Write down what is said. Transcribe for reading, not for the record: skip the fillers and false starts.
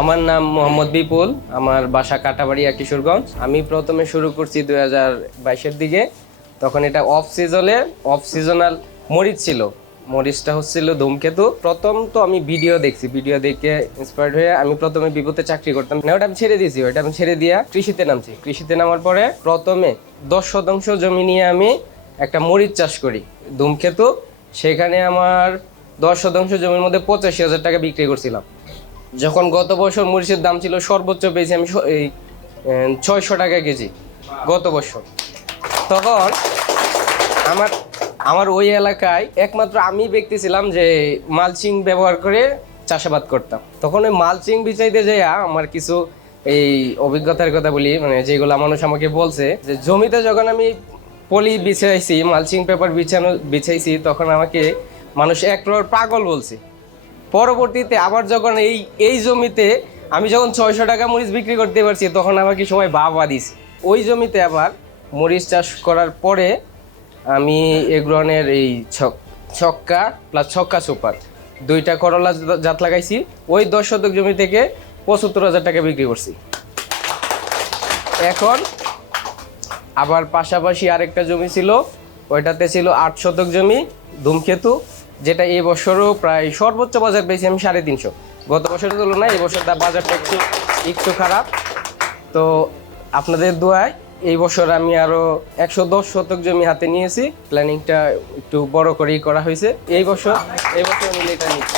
আমার নাম মোহাম্মদ বিপুল, আমার বাসা কাটাবাড়িয়া কিশোরগঞ্জ। আমি প্রথমে শুরু করছি 2022-এর দিকে। তখন এটা অফ সিজনাল মরিচ ছিল। মরিচটা হচ্ছিল ধূমকেতু। প্রথম তো আমি ভিডিও দেখে ইন্সপায়ার্ড হয়ে আমি প্রথমে বিপথে চাকরি করতাম না, ওটা আমি ছেড়ে দিয়েছি। ওটা আমি ছেড়ে দিয়া কৃষিতে নামছি। কৃষিতে নামার পরে প্রথমে 10 শতাংশ জমি নিয়ে আমি একটা মরিচ চাষ করি ধূমকেতু। সেখানে আমার 10 শতাংশ জমির মধ্যে 85,000 টাকা বিক্রি করছিলাম। যখন গত বছর মরিচের দাম ছিল সর্বোচ্চ পেয়েছি আমি এই 600 টাকা কেজি গত বছর। তখন আমার ওই এলাকায় একমাত্র আমি ব্যক্তি ছিলাম যে মালচিং ব্যবহার করে চাষাবাদ করতাম। তখন ওই মালচিং বিছাইতে যাইয়া আমার কিছু এই অভিজ্ঞতার কথা বলি, মানে যেগুলো মানুষ আমাকে বলছে যে জমিতে যখন আমি পলি বিছাইছি, মালচিং পেপার বিছাইছি, তখন আমাকে মানুষ এক প্রকার পাগল বলছে। পরবর্তীতে আবার যখন এই জমিতে আমি যখন 600 টাকা মরিচ বিক্রি করতে পারছি, তখন আমাকে সবাই বাবা দিছে। ওই জমিতে আবার মরিচ চাষ করার পরে আমি এগ্রনের এই ছক্কা প্লাস ছক্কা সুপার 2টা করলা জাত লাগাইছি। ওই 10 শতক জমি থেকে 75,000 টাকা বিক্রি করছি। এখন আবার পাশাপাশি আরেকটা জমি ছিল, ওইটাতে ছিল 8 শতক জমি ধূমকেতু, যেটা এই বছরও প্রায় সর্বোচ্চ বাজার পেয়েছি আমি 350। গত বছরের তুলনায় এই বছর বাজারটা একটু খারাপ। তো আপনাদের দোয়ায় এই বছর আমি আরো 110 শতক জমি হাতে নিয়েছি। প্ল্যানিংটা একটু বড় করেই করা হয়েছে এই বছর আমি এটা নিচ্ছি।